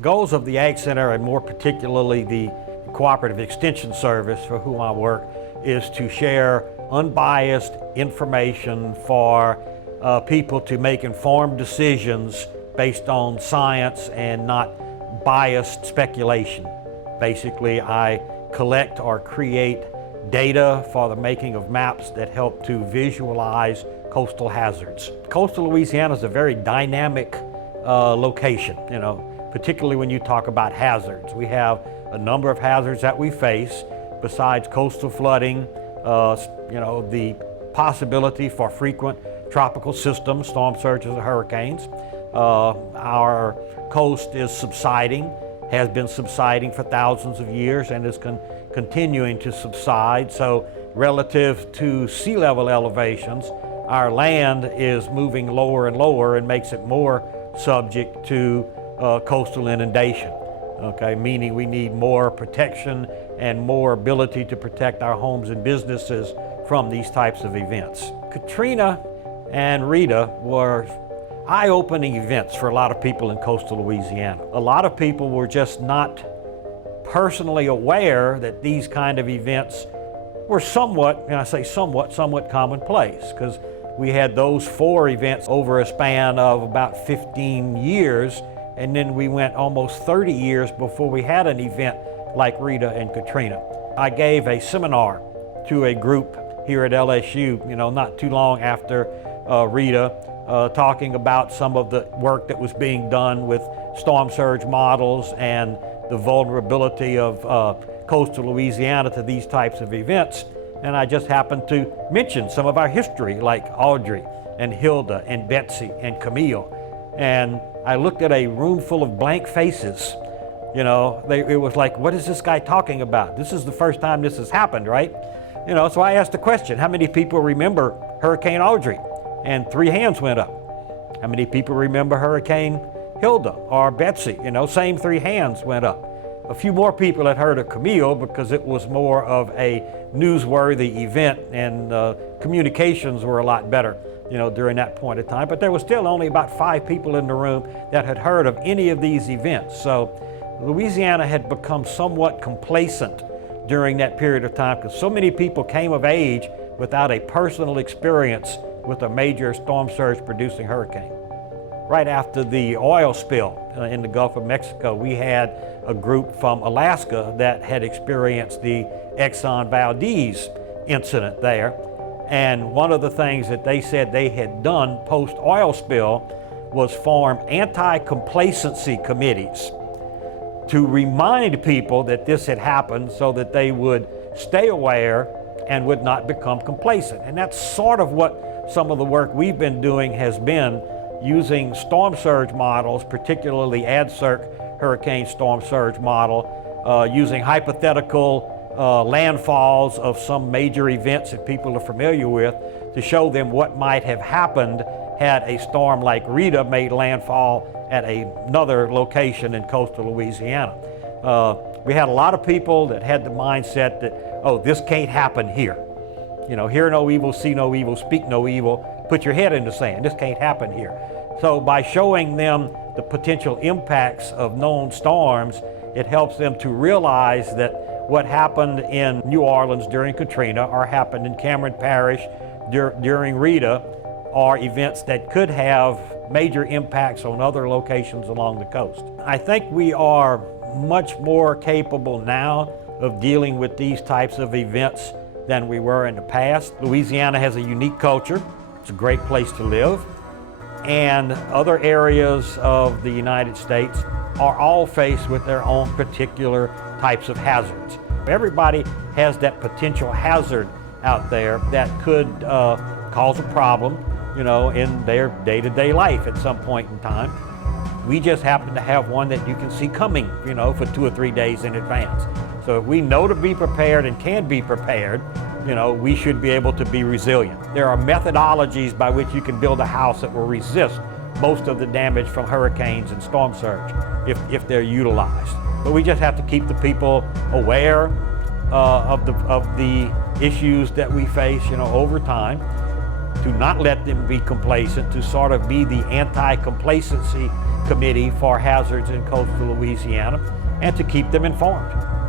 Goals of the AgCenter, and more particularly the Cooperative Extension Service for whom I work, is to share unbiased information for people to make informed decisions based on science and not biased speculation. Basically, I collect or create data for the making of maps that help to visualize coastal hazards. Coastal Louisiana is a very dynamic location, particularly when you talk about hazards. We have a number of hazards that we face besides coastal flooding, the possibility for frequent tropical systems, storm surges, and hurricanes. Our coast is subsiding, has been subsiding for thousands of years, and is continuing to subside. So relative to sea level elevations, our land is moving lower and lower and makes it more subject to coastal inundation. Okay, meaning we need more protection and more ability to protect our homes and businesses from these types of events. Katrina and Rita were eye-opening events for a lot of people in coastal Louisiana. A lot of people were just not personally aware that these kind of events were somewhat, and I say somewhat commonplace, because we had those 4 events over a span of about 15 years, and then we went almost 30 years before we had an event like Rita and Katrina. I gave a seminar to a group here at LSU, not too long after Rita, talking about some of the work that was being done with storm surge models and the vulnerability of coastal Louisiana to these types of events. And I just happened to mention some of our history, like Audrey and Hilda and Betsy and Camille. And I looked at a room full of blank faces. It was like, what is this guy talking about? This is the first time this has happened, right? So I asked the question, how many people remember Hurricane Audrey? And 3 hands went up. How many people remember Hurricane Hilda or Betsy? Same 3 hands went up. A few more people had heard of Camille because it was more of a newsworthy event, and communications were a lot better, during that point of time. But there was still only about 5 people in the room that had heard of any of these events. So Louisiana had become somewhat complacent during that period of time because so many people came of age without a personal experience with a major storm surge producing hurricane. Right after the oil spill in the Gulf of Mexico, we had a group from Alaska that had experienced the Exxon Valdez incident there. And one of the things that they said they had done post-oil spill was form anti-complacency committees to remind people that this had happened so that they would stay aware and would not become complacent. And that's sort of what some of the work we've been doing has been, using storm surge models, particularly AgCenter hurricane storm surge model, using hypothetical landfalls of some major events that people are familiar with to show them what might have happened had a storm like Rita made landfall at another location in coastal Louisiana. We had a lot of people that had the mindset that, oh, this can't happen here. Hear no evil, see no evil, speak no evil, put your head in the sand. This can't happen here. So by showing them the potential impacts of known storms, it helps them to realize that what happened in New Orleans during Katrina or happened in Cameron Parish during Rita are events that could have major impacts on other locations along the coast. I think we are much more capable now of dealing with these types of events than we were in the past. Louisiana has a unique culture. It's a great place to live. And other areas of the United States are all faced with their own particular types of hazards. Everybody has that potential hazard out there that could cause a problem, in their day-to-day life at some point in time. We just happen to have one that you can see coming, for 2 or 3 days in advance. So if we know to be prepared and can be prepared, we should be able to be resilient. There are methodologies by which you can build a house that will resist most of the damage from hurricanes and storm surge if they're utilized. But we just have to keep the people aware of the issues that we face, over time. to not let them be complacent, to sort of be the anti-complacency committee for hazards in coastal Louisiana, and to keep them informed.